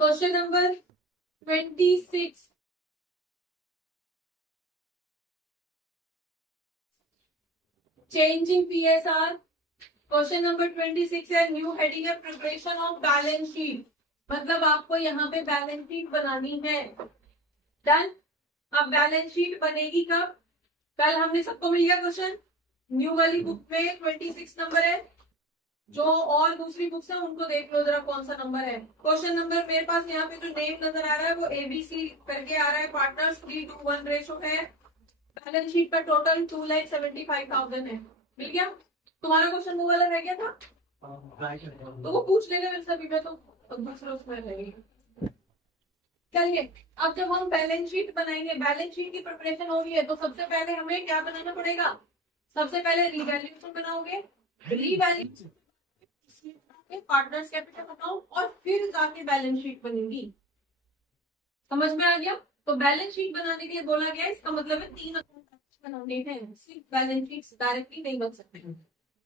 Question number 26, changing PSR। Question number 26 है new heading है preparation of balance sheet, मतलब आपको यहाँ पे बैलेंस शीट बनानी है। डन। अब बैलेंस शीट बनेगी कब? कल हमने सबको मिल गया क्वेश्चन, न्यू वाली बुक में 26 नंबर है, जो और दूसरी बुक्स है उनको देख लो जरा कौन सा नंबर है। क्वेश्चन नंबर मेरे पास यहाँ पे जो नेम नजर आ रहा है वो ABC करके आ रहा है, पार्टनर्स 3:1 रेशो है। बैलेंस शीट का टोटल 2,75,000 है। मिल गया? तुम्हारा क्वेश्चन वो वाला रह गया था तो वो पूछ लेगा मेरे से, मैं तो दूसरा उसमें रहेगी। चलिए, अब जब हम बैलेंस शीट बनाएंगे, बैलेंस शीट की प्रिपरेशन हो रही है, तो सबसे पहले हमें क्या बनाना पड़ेगा? सबसे पहले रिवैल्यूएशन बनाओगे, रिवैल्यूएशन पार्टनर्स कैपिटल अकाउंट, और फिर जाके बैलेंस शीट बनेगी। समझ में आ गया? तो बैलेंस शीट बनाने के लिए बोला गया, इसका मतलब है 3 अकाउंट बनाने हैं, सिर्फ बैलेंस शीट डायरेक्टली नहीं बन सकते।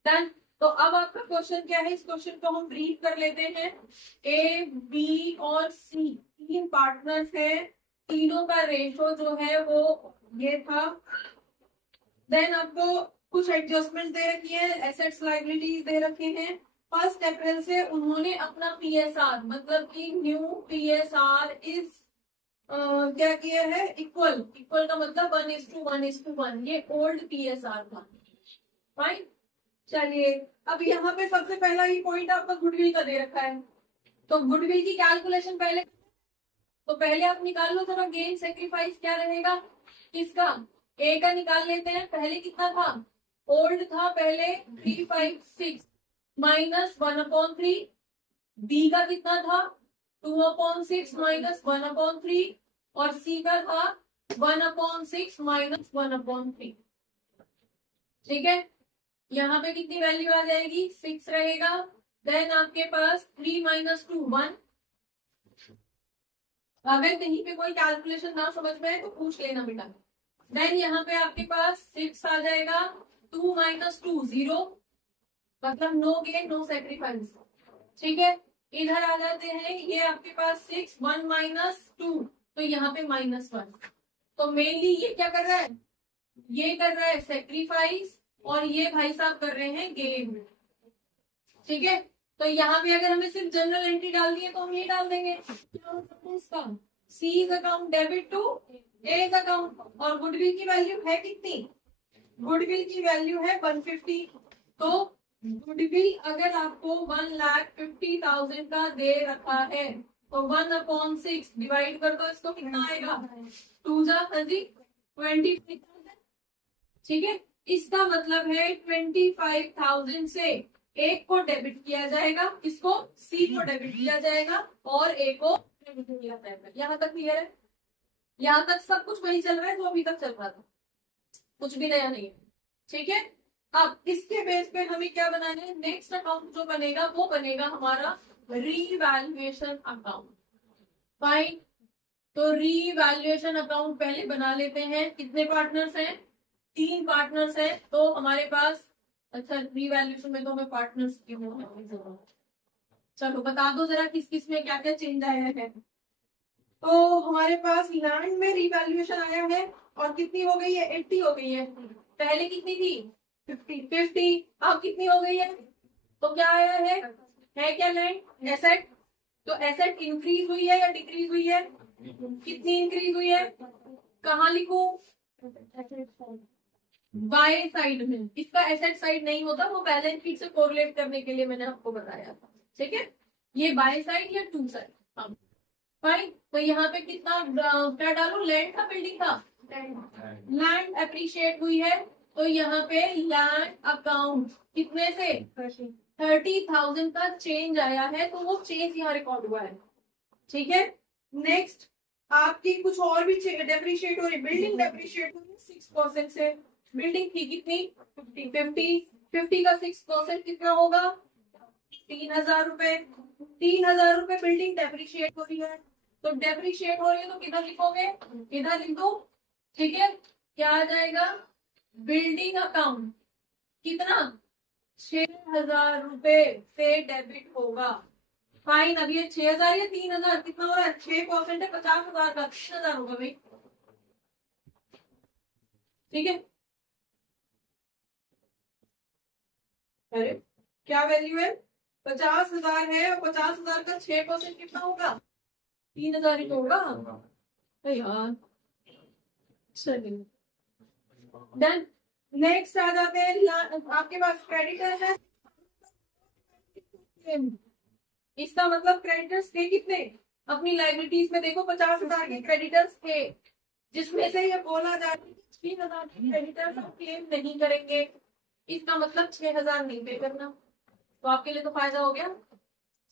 डन। तो अब आपका क्वेश्चन क्या है, इस क्वेश्चन को हम ब्रीफ कर लेते हैं। A, B और C 3 पार्टनर्स है, तीनों का रेशो जो है वो ये था। देन आपको कुछ एडजस्टमेंट दे रखी है, एसेट्स लायबिलिटीज दे रखे हैं। 1 अप्रैल से उन्होंने अपना PSR, मतलब कि न्यू PSR इज क्या किया है, इक्वल। इक्वल का मतलब 1:1:1, ये ओल्ड PSR था। राइट। चलिए, अब यहाँ पे सबसे पहला ही पॉइंट आपका गुडविल का दे रखा है, तो गुडविल की कैलकुलेशन पहले, तो पहले आप निकाल लो जरा गेन सेक्रीफाइस क्या रहेगा किसका। ए का निकाल लेते हैं। पहले कितना था? ओल्ड था पहले 356 माइनस 1/3। बी का कितना था? 2/6 माइनस 1/3, और सी का था 1/6 माइनस 1/3। ठीक है, यहाँ पे कितनी वैल्यू आ जाएगी? 6 रहेगा। देन आपके पास 3 - 2 1। अगर कहीं पे कोई कैलकुलेशन ना समझ में आए तो पूछ लेना बेटा। देन यहाँ पे आपके पास 6 आ जाएगा, 2 - 2 0, मतलब नो गेन नो सेक्रीफाइस। ठीक है, इधर आ जाते हैं, ये आपके पास 6 1 - 2, तो यहाँ पे -1। तो मेनली ये क्या कर रहा है? ये कर रहा है सेक्रीफाइस, और ये भाई साहब कर रहे हैं गेन। ठीक है, तो यहाँ पे अगर हमें सिर्फ जनरल एंट्री डालनी है तो हम ये डाल देंगे, क्या होता है इसका? C's account debit to A's account. और गुडविल की वैल्यू है कितनी? गुडविल की वैल्यू है 150। तो गुडविल अगर आपको 1,50,000 का दे रखा है तो 1/6 डिवाइड कर दो, इसको कितना आएगा? 2 जा 25,000। ठीक है, इसका मतलब है 25,000 से एक को डेबिट किया जाएगा, इसको सी को डेबिट किया जाएगा, और ए को डेबिट किया जाएगा। यहाँ तक क्लियर है? यहाँ तक सब कुछ वही चल रहा है जो अभी तक चल रहा था, कुछ भी नया नहीं है। ठीक है, अब इसके बेस पे हमें क्या बनाना है? नेक्स्ट अकाउंट जो बनेगा वो बनेगा हमारा रीवैल्यूएशन अकाउंट। फाइन। तो रीवैल्यूएशन अकाउंट पहले बना लेते हैं। कितने पार्टनर्स हैं? 3 पार्टनर्स हैं, तो हमारे पास, अच्छा रीवैल्यूएशन में तो हमें पार्टनर्स की जरूरत। चलो बता दो जरा किस किस में क्या क्या चेंज आया है। तो हमारे पास लैंड में रीवैल्यूएशन आया है, और कितनी हो गई है? 80 हो गई है। पहले कितनी थी? 50। अब कितनी हो गई है? तो क्या आया है क्या लैंड? एसेट। तो एसेट इंक्रीज हुई है या डिक्रीज हुई है? कितनी इंक्रीज हुई है? कहाँ लिखूं? बाय साइड में। इसका एसेट साइड नहीं होता, वो बैलेंस शीट से कोरिलेट करने के लिए मैंने आपको बताया था। ठीक है, ये बाय साइड या टू साइड। फाइन। तो यहाँ पे कितना क्या डालू? लैंड था बिल्डिंग था? लैंड अप्रिशिएट हुई है, तो यहाँ पे लैंड अकाउंट कितने से? 30,000 का चेंज आया है, तो वो चेंज यहाँ रिकॉर्ड हुआ है। ठीक है, नेक्स्ट आपकी कुछ और भी डेप्रिशिएट हो रही है। बिल्डिंग डेप्रिशिएट हो रही है 6% से। बिल्डिंग थी कितनी? 50 का 6% कितना होगा? 3,000 रुपए। 3,000 रुपए बिल्डिंग डेप्रिशिएट हो रही है, तो डेप्रिशिएट हो रही है तो किधर लिखोगे? इधर लिख दो। ठीक है, क्या आ जाएगा? बिल्डिंग अकाउंट कितना? 6,000 रुपए से डेबिट होगा। फाइन। अब ये 6,000 या 3,000 कितना हो रहा है? 6% है 50,000 का, 3,000 होगा भाई। ठीक है, अरे क्या वैल्यू है? 50,000 है और 50,000 का 6% कितना होगा? 3,000 ही तो होगा। अरे यार, चलिए डन। नेक्स्ट आ जाते हैं, आपके पास क्रेडिटर्स है। इसका मतलब क्रेडिटर्स थे कितने? अपनी लाइबिलिटीज में देखो 50,000 के क्रेडिटर्स थे, जिसमें से ये बोला जा रहा है कि 3,000 के क्रेडिटर्स हम क्लेम नहीं करेंगे। इसका मतलब 6,000 नहीं पे करना। तो आपके लिए तो फायदा हो गया।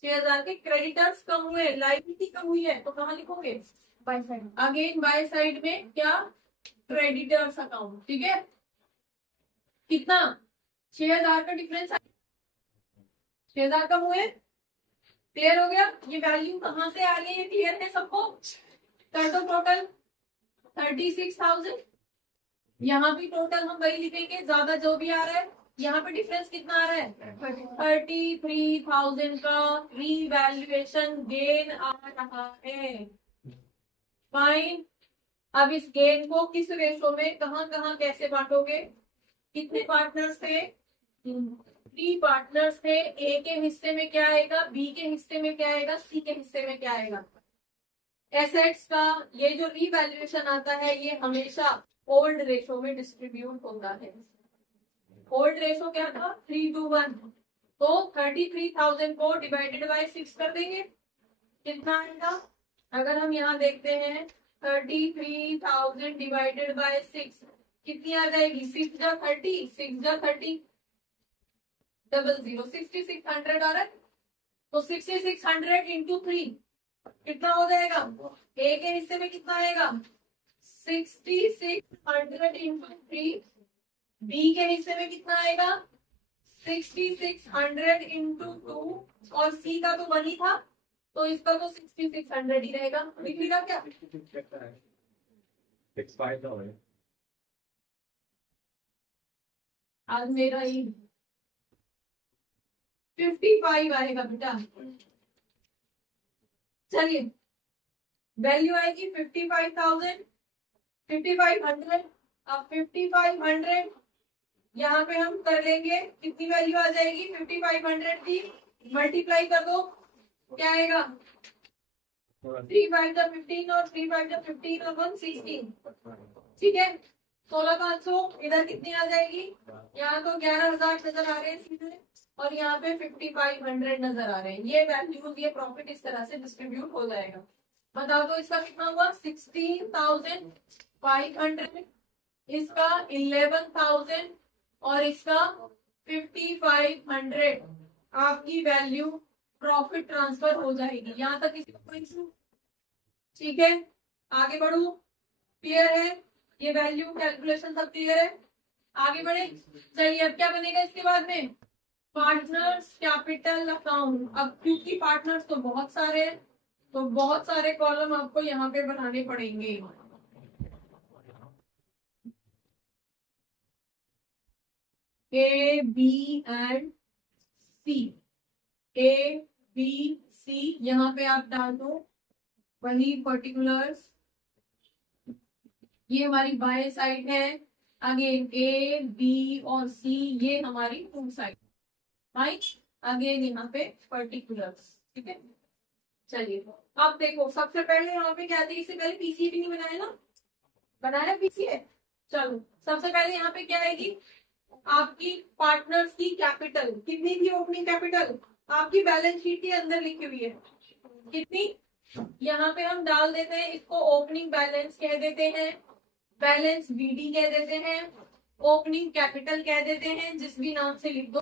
6,000 के क्रेडिटर्स कम हुए, लाइबिलिटी कम हुई है, तो कहाँ लिखोगे? By side. Again by side में क्या? Creditors account. ठीक है, कितना? 6,000 का डिफरेंस, 6,000 कम हुए। क्लियर हो गया? ये वैल्यू कहाँ से आ रही है? क्लियर है सबको? कर दो टोटल 36,000। यहाँ भी टोटल हम वही लिखेंगे, ज्यादा जो भी आ रहा है। यहाँ पे डिफरेंस कितना आ रहा है? 33,000 का रीवैल्यूएशन गेन आ रहा है। फाइन। अब इस गेन को किस रेशो में, कहाँ कहाँ कैसे बांटोगे? कितने पार्टनर्स थे? 3 पार्टनर्स थे। ए के हिस्से में क्या आएगा, बी के हिस्से में क्या आएगा, सी के हिस्से में क्या आएगा? एसेट्स का ये जो रीवैल्यूएशन आता है ये हमेशा ओल्ड रेशो में डिस्ट्रीब्यूट होता है। ओल्ड रेशो क्या था? 3:1। तो 33,000 को डिवाइडेड बाय 6 कर देंगे, कितना आएगा? अगर हम यहाँ देखते हैं 33,000 डिवाइडेड बाय 6 कितनी आ जाएगी? 6 जा 30, 6 जा 30, 00, 6600 आ रहा है। तो 6600 इंटू 3 कितना हो जाएगा? ए के हिस्से में कितना आएगा? 6600 इंटू 3। बी के हिस्से में कितना आएगा? 6600 इंटू 2। और सी का तो 1 ही था, तो इसका तो 6600 ही रहेगा। लिख लिखा क्या? आज मेरा ही 55 आएगा बेटा। चलिए, वैल्यू आएगी 55,000, 5500। अब 5500 यहाँ पे हम कर लेंगे, कितनी वैल्यू आ जाएगी 5500 की? मल्टीप्लाई कर दो, क्या आएगा? 3 5 जा 15 और 3 5 जा 15 और 1 16। ठीक है, 16,500 इधर कितनी आ जाएगी? यहाँ तो 11,000 नजर आ रहे हैं सीधे, और यहाँ पे 5500 नजर आ रहे हैं। ये वैल्यूज, ये प्रॉफिट इस तरह से डिस्ट्रीब्यूट हो जाएगा। बताओ तो इसका कितना हुआ? 16,500, इसका 11,000 और इसका 5500। आपकी वैल्यू प्रॉफिट ट्रांसफर हो जाएगी। यहाँ तक किसी को कोई इशू? ठीक है, आगे बढ़ू। क्लियर है? ये वैल्यू कैलकुलेशन सब क्लियर है? आगे बढ़े। चलिए, अब क्या बनेगा इसके बाद में? Partners capital account. अब क्योंकि पार्टनर्स तो बहुत सारे हैं, तो बहुत सारे कॉलम आपको यहाँ पे बनाने पड़ेंगे। A B and C, A B C यहाँ पे आप डाल दो वही पर्टिकुलर्स। ये हमारी बाय साइड है। आगे ए बी और सी ये हमारी टू साइड। राइट, आगे यहाँ पे पर्टिकुलर्स। ठीक है, चलिए अब देखो, सबसे पहले यहाँ पे क्या थी? इससे पहले पीसीए भी नहीं बनाया ना? बनाया पीसीए। चलो, सबसे पहले यहाँ पे क्या आएगी? आपकी पार्टनर्स की कैपिटल कितनी थी? ओपनिंग कैपिटल आपकी बैलेंस शीट के अंदर लिखी हुई है, कितनी? यहाँ पे हम डाल देते हैं, इसको ओपनिंग बैलेंस कह देते हैं, बैलेंस बीडी कह देते हैं, ओपनिंग कैपिटल कह देते हैं, जिस भी नाम से लिख दो।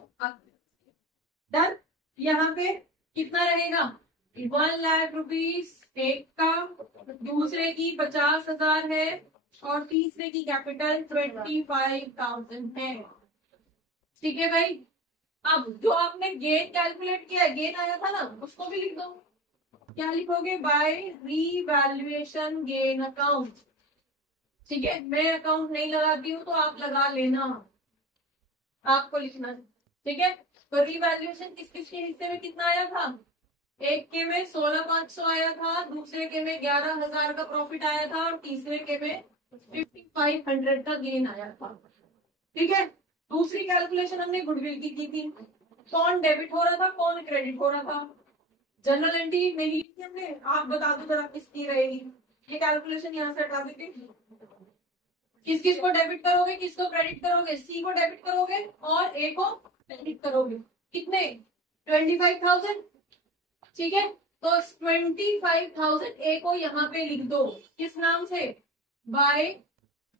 डन। यहाँ पे कितना रहेगा? 1 लाख रुपीज एक का, दूसरे की 50,000 है, और तीसरे की कैपिटल 25,000 है। ठीक है भाई। अब जो आपने गेन कैलकुलेट किया, गेन आया था ना, उसको भी लिख दो। क्या लिखोगे? By revaluation gain account. ठीक है, मैं अकाउंट नहीं लगाती हूँ तो आप लगा लेना, आपको लिखना। ठीक है, तो रीवैल्यूएशन किस किस के हिस्से में कितना आया था? एक के में 16,500 आया था, दूसरे के में 11,000 का प्रॉफिट आया था और तीसरे के में 5,500 का गेन आया था। ठीक है, दूसरी कैलकुलेशन हमने गुडविल की थी। कौन डेबिट हो रहा था, कौन क्रेडिट हो रहा था? जनरल एंट्री मेरी हमने, आप बता दो जरा किसकी रहेगी। ये कैलकुलेशन यहाँ से हटा देते, किस किस को डेबिट करोगे, किसको क्रेडिट करोगे? सी को डेबिट करोगे और ए को क्रेडिट करोगे। कितने? 25,000। ठीक है, तो 25,000 ए को यहाँ पे लिख दो, किस नाम से? By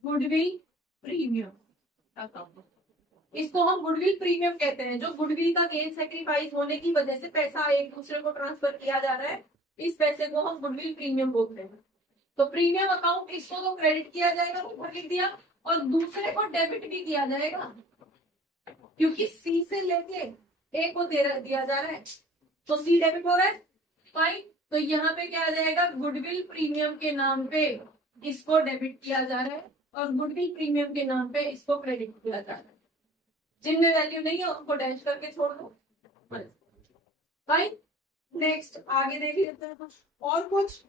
goodwill premium. इसको हम गुडविल प्रीमियम कहते हैं। जो गुडविल का गेन सेक्रीफाइस होने की वजह से पैसा एक दूसरे को ट्रांसफर किया जा रहा है, इस पैसे को हम गुडविल प्रीमियम बोलते हैं। तो प्रीमियम अकाउंट, इसको तो क्रेडिट किया जाएगा, ऊपर लिख दिया, और दूसरे को डेबिट भी किया जाएगा क्योंकि सी से लेके ए को दिया जा रहा है, तो सी डेबिट हो रहा है। फाइन, तो यहाँ पे क्या आ जाएगा? गुडविल प्रीमियम के नाम पे इसको डेबिट किया जा रहा है और गुडविल प्रीमियम के नाम पे इसको क्रेडिट किया जा रहा है। जिनमें वैल्यू नहीं है उनको डैश करके छोड़ दो। फाइन, नेक्स्ट आगे देख लेते हैं। और कुछ?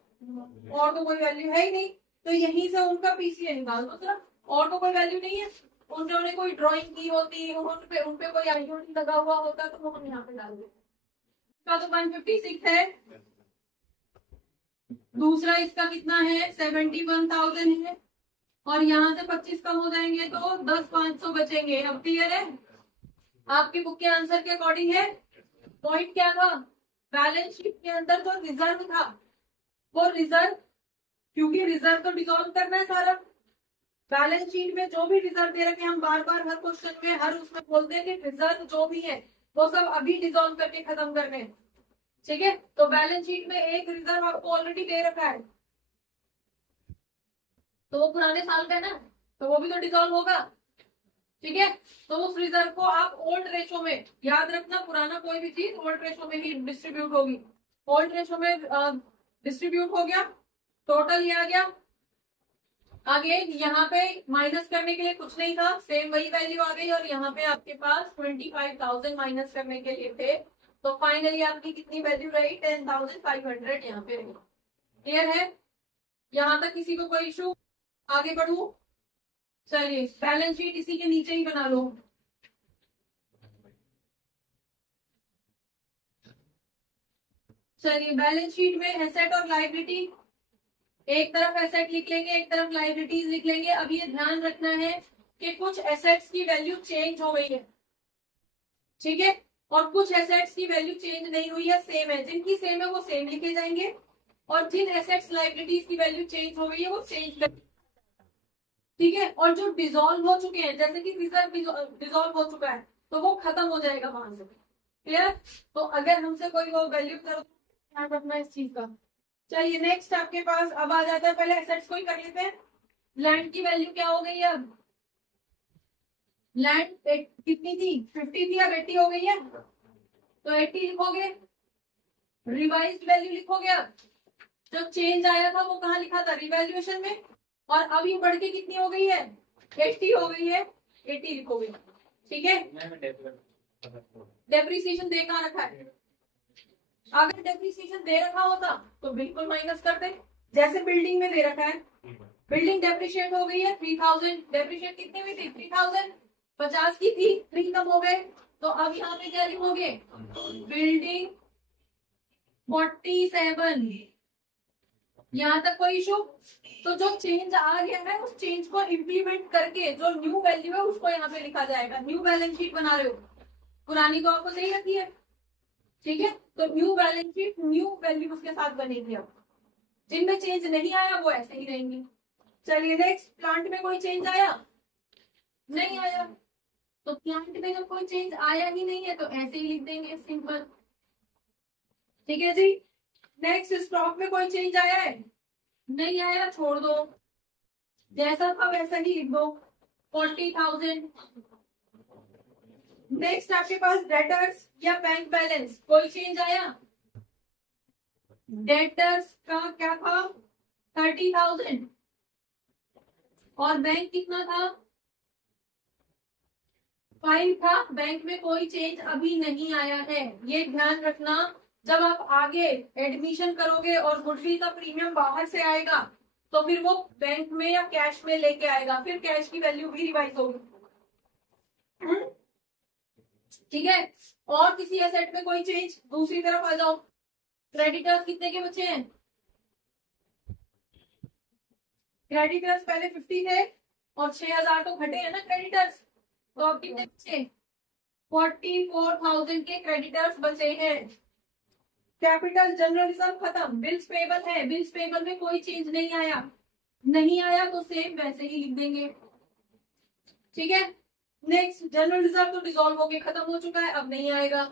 और तो कोई वैल्यू है ही नहीं, तो यहीं से उनका पीसीए निकाल दो जरा। और तो कोई वैल्यू नहीं है, उन्होंने कोई ड्राइंग की होती, उनपे कोई आईओटी लगा हुआ होता तो वो हम यहाँ पे डाल देते। इसका तो 156 है, दूसरा इसका कितना है? 71,000 है, और यहाँ से 25 कम हो जाएंगे तो 10,500 बचेंगे। अब क्लियर है? आपकी बुक के आंसर के अकॉर्डिंग है। पॉइंट क्या था? बैलेंस शीट के अंदर जो रिजर्व था वो रिजर्व, क्योंकि रिजर्व तो डिसॉल्व करना है सारा। बैलेंस शीट में जो भी रिजर्व दे रखे, हम बार बार हर क्वेश्चन में हर उसमें बोलते हैं कि रिजर्व जो भी है वो सब अभी डिसॉल्व करके खत्म करने हैं। ठीक है, तो बैलेंस शीट में एक रिजर्व आपको ऑलरेडी दे रखा है, तो वो पुराने साल का है ना, तो वो भी तो डिसॉल्व होगा। ठीक है, तो उस रिजर्व को आप ओल्ड रेशो में, याद रखना पुराना कोई भी चीज ओल्ड रेशो में ही डिस्ट्रीब्यूट होगी। ओल्ड रेशो में डिस्ट्रीब्यूट हो गया, टोटल ये आ गया। आगे यहाँ पे माइनस करने के लिए कुछ नहीं था, सेम वही वैल्यू आ गई, और यहाँ पे आपके पास 25,000 माइनस करने के लिए थे, तो फाइनली आपकी कितनी वैल्यू रही? 10,500 यहाँ पे रही। क्लियर है? यहाँ तक किसी को कोई इशू? आगे बढ़ू? चलिए, बैलेंस शीट इसी के नीचे ही बना लो। चलिए, बैलेंस शीट में एसेट और लायबिलिटी, एक तरफ एसेट लिख लेंगे, एक तरफ लायबिलिटीज लिख लेंगे। अब ये ध्यान रखना है कि कुछ एसेट्स की वैल्यू चेंज हो गई है, ठीक है, और कुछ एसेट्स की वैल्यू चेंज नहीं हुई है, सेम है। जिनकी सेम है वो सेम लिखे जाएंगे, और जिन एसेट्स लायबिलिटीज की वैल्यू चेंज हो गई है वो चेंज कर, ठीक है। और जो डिसॉल्व हो चुके हैं, जैसे कि रिजर्व डिसॉल्व हो चुका है, तो वो खत्म हो जाएगा वहां से। क्लियर? तो अगर हमसे कोई वो वैल्यू करो, ध्यान रखना इस चीज का। चलिए, नेक्स्ट आपके पास अब आ जाता है, पहले एसेट्स को ही कर लेते हैं। लैंड की वैल्यू क्या हो गई है? अब लैंड कितनी थी? 50 थी, अब 80 हो गई है, तो 80 लिखोगे। रिवाइज्ड वैल्यू लिखोगे। अब जो चेंज आया था वो कहाँ लिखा था? रिवैल्यूएशन में, और अब ये बढ़ के कितनी हो गई है? 80 हो गई है, 80 लिखोगे। ठीक है, डेप्रिसिएशन दे कहाँ रखा है? अगर डेप्रिसिएशन दे रखा होता तो बिल्कुल माइनस कर दे, जैसे बिल्डिंग में दे रखा है। बिल्डिंग डेप्रिशिएट हो गई है 3000, डेप्रिशिएट कितनी हुई थी? 3000, 50 की थी, 3 कम हो गए, तो अब यहाँ पे क्या लिखोगे? बिल्डिंग 47। यहाँ तक कोई इशू? तो जो चेंज आ गया है उस चेंज को इम्प्लीमेंट करके जो न्यू वैल्यू है उसको यहाँ पे लिखा जाएगा। न्यू बैलेंस शीट बना रहे हो, पुरानी को आपको सही रखी है, ठीक है, तो new balance sheet new value उसके साथ बनेगी। अब जिनमें चेंज नहीं आया वो ऐसे ही रहेंगी। चलिए, नेक्स्ट, प्लांट में कोई चेंज आया? नहीं आया, तो प्लांट में जब कोई चेंज आया ही नहीं है तो ऐसे ही लिख देंगे, सिंपल। ठीक है जी। नेक्स्ट, स्टॉक में कोई चेंज आया है? नहीं आया, छोड़ दो, जैसा था वैसा ही लिख दो, 40,000। नेक्स्ट आपके पास डेटर्स या बैंक बैलेंस, कोई चेंज आया? डेटर्स का क्या था? 30,000, और बैंक कितना था? 5 था। बैंक में कोई चेंज अभी नहीं आया है, ये ध्यान रखना। जब आप आगे एडमिशन करोगे और गुडविल का प्रीमियम बाहर से आएगा तो फिर वो बैंक में या कैश में लेके आएगा, फिर कैश की वैल्यू भी रिवाइज होगी। ठीक है। और किसी एसेट में कोई चेंज, दूसरी तरफ आ जाओ। क्रेडिटर्स कितने के बचे हैं? क्रेडिटर्स पहले 50 थे और 6000 तो घटे हैं ना क्रेडिटर्स, तो अब कितने बचे? 44,000 के क्रेडिटर्स बचे हैं। कैपिटल जनरल रिजर्व खत्म, बिल्स पेबल है, बिल्स पेबल में कोई चेंज नहीं आया, नहीं आया तो सेम वैसे ही लिख देंगे। ठीक है। नेक्स्ट, जनरल रिजर्व तो डिसॉल्व होके खत्म हो चुका है, अब नहीं आएगा।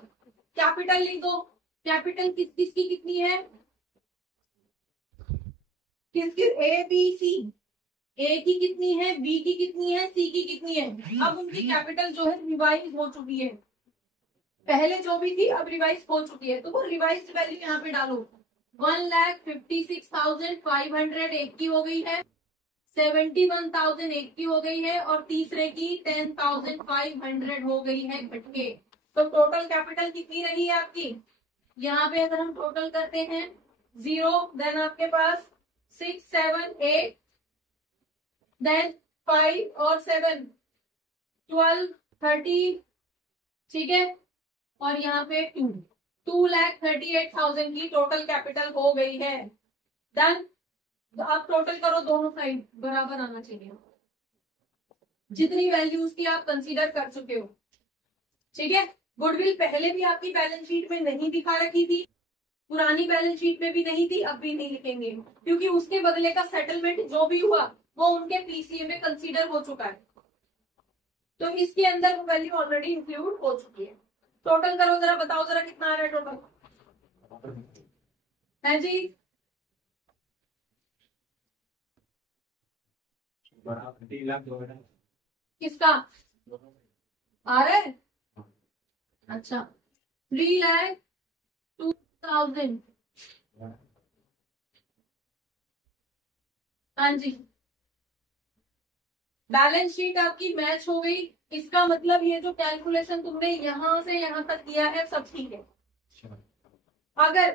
कैपिटल लिख दो। कैपिटल किस किस की कितनी है? किसकी? ए बी सी। ए की कितनी है, बी की कितनी है, सी की कितनी है? अब उनकी कैपिटल जो है रिवाइज हो चुकी है, पहले जो भी थी अब रिवाइज हो चुकी है, तो वो रिवाइज वैल्यू यहाँ पे डालो। 1,56,500 एक की हो गई है, 71,000 एक की हो गई है और तीसरे की 10,500 हो गई है घटके। तो टोटल कैपिटल कितनी रही है आपकी? यहाँ पे अगर हम टोटल करते हैं 0, देन आपके पास 6, 7, 8, देन 5 और 7, 12, 30। ठीक है। और यहाँ पे 2,38,000 की टोटल कैपिटल हो गई है। डन। तो आप टोटल करो, दोनों साइड बराबर आना चाहिए, जितनी वैल्यूज की आप कंसीडर कर चुके हो। ठीक है। गुडविल पहले भी आपकी बैलेंस शीट में नहीं दिखा रखी थी, पुरानी बैलेंस शीट में भी नहीं थी, अब भी नहीं लिखेंगे, क्योंकि उसके बदले का सेटलमेंट जो भी हुआ वो उनके पीसीए में कंसीडर हो चुका है, तो इसके अंदर वो वैल्यू ऑलरेडी इंक्लूड हो चुकी है। टोटल करो जरा, बताओ जरा कितना आ रहा है टोटल? है जी? किसका आ रहा है? अच्छा, 3,02,000। हाँ जी, बैलेंस शीट आपकी मैच हो गई, इसका मतलब ये जो कैलकुलेशन तुमने यहां से यहां तक किया है सब ठीक है। अगर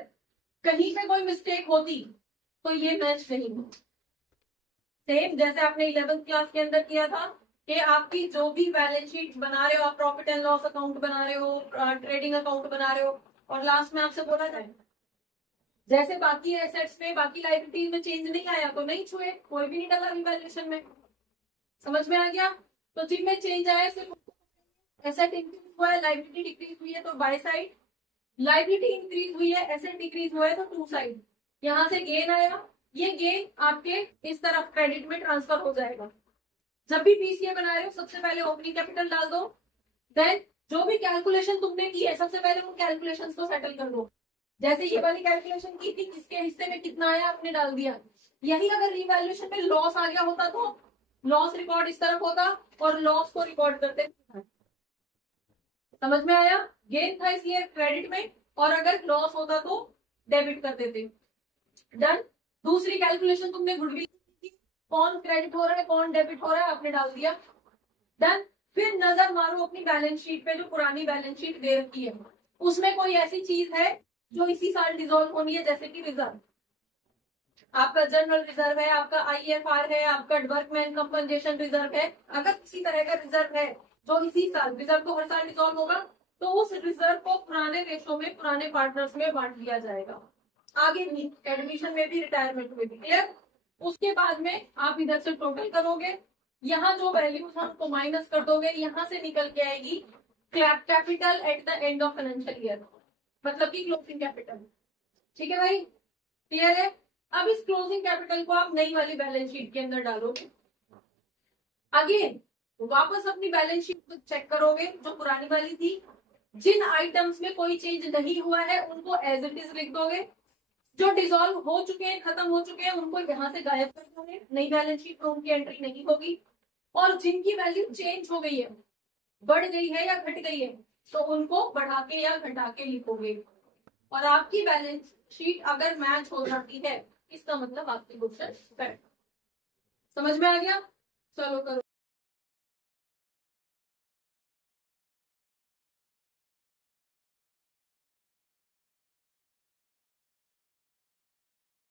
कहीं पे कोई मिस्टेक होती तो ये मैच नहीं होती। सेम जैसे आपने 11th क्लास के अंदर किया था कि आपकी जो भी बैलेंस शीट बना रहे हो, आप प्रॉफिट एंड लॉस अकाउंट बना रहे हो, ट्रेडिंग अकाउंट बना रहे हो, और लास्ट में आपसे बोला जाए जैसे बाकी एसेट्स में, बाकी लायबिलिटीज में चेंज नहीं आया तो नहीं छुए, कोई भी नहीं डाला रिवैल्यूएशन में। समझ में आ गया? तो जिनमें चेंज आया सिर्फ एसेट इंक्रीज हुआ है, लायबिलिटी डिक्रीज हुई है तो बाय साइड, लायबिलिटी इंक्रीज हुई है, एसेट डिक्रीज हुआ है तो टू साइड। यहां से गेन आया, ये गेन आपके इस तरफ क्रेडिट में ट्रांसफर हो जाएगा। जब भी पीसीए बना रहे हो सबसे पहले ओपनिंग कैपिटल डाल दो, देन जो भी कैलकुलेशन तुमने की है सबसे पहले उन कैलकुलेशंस को सेटल कर दो। जैसे ये वाली कैलकुलेशन की थी, किसके हिस्से में कितना आया आपने डाल दिया। यही अगर रिवैल्यूएशन में लॉस आ गया होता तो लॉस रिकॉर्ड इस तरफ होता और लॉस को रिकॉर्ड करते। समझ में आया? गेन था इसलिए क्रेडिट में, और अगर लॉस होता तो डेबिट कर देते। डन। दूसरी कैलकुलेशन तुमने गुडविल की, कौन क्रेडिट हो रहा है कौन डेबिट हो रहा है आपने डाल दिया। डन। फिर नजर मारो अपनी बैलेंस शीट पे, जो पुरानी बैलेंस शीट दे रखी है उसमें कोई ऐसी चीज है जो इसी साल डिसॉल्व होनी है, जैसे कि रिजर्व, आपका जनरल रिजर्व है, आपका आईएफआर है, आपका वर्कमैन कंपनसेशन रिजर्व है। अगर किसी तरह का रिजर्व है जो इसी साल, रिजर्व तो हर साल डिसॉल्व होगा, तो उस रिजर्व को पुराने रेशो में, पुराने पार्टनर्स में बांट दिया जाएगा, आगे नहीं, एडमिशन में भी रिटायरमेंट में भी। क्लियर? उसके बाद में आप इधर से टोटल करोगे, यहाँ जो वैल्यूज हैं उनको माइनस कर दोगे, यहाँ से निकल के आएगी capital at the end of financial year, मतलब कि क्लोजिंग कैपिटल। ठीक है भाई? क्लियर है? अब इस क्लोजिंग कैपिटल को आप नई वाली बैलेंस शीट के अंदर डालोगे। अगेन वापस अपनी बैलेंस शीट को चेक करोगे जो पुरानी वाली थी, जिन आइटम्स में कोई चेंज नहीं हुआ है उनको एज इट इज लिख दोगे, जो डिसॉल्व हो चुके हैं, खत्म हो चुके हैं, उनको यहाँ से गायब कर दोगे, नई बैलेंस शीट में उनकी एंट्री नहीं होगी। और जिनकी वैल्यू चेंज हो गई है, बढ़ गई है या घट गई है, तो उनको बढ़ा के या घटा के लिखोगे। और आपकी बैलेंस शीट अगर मैच हो जाती है इसका मतलब आपकी बुक सेट। समझ में आ गया? चलो करो।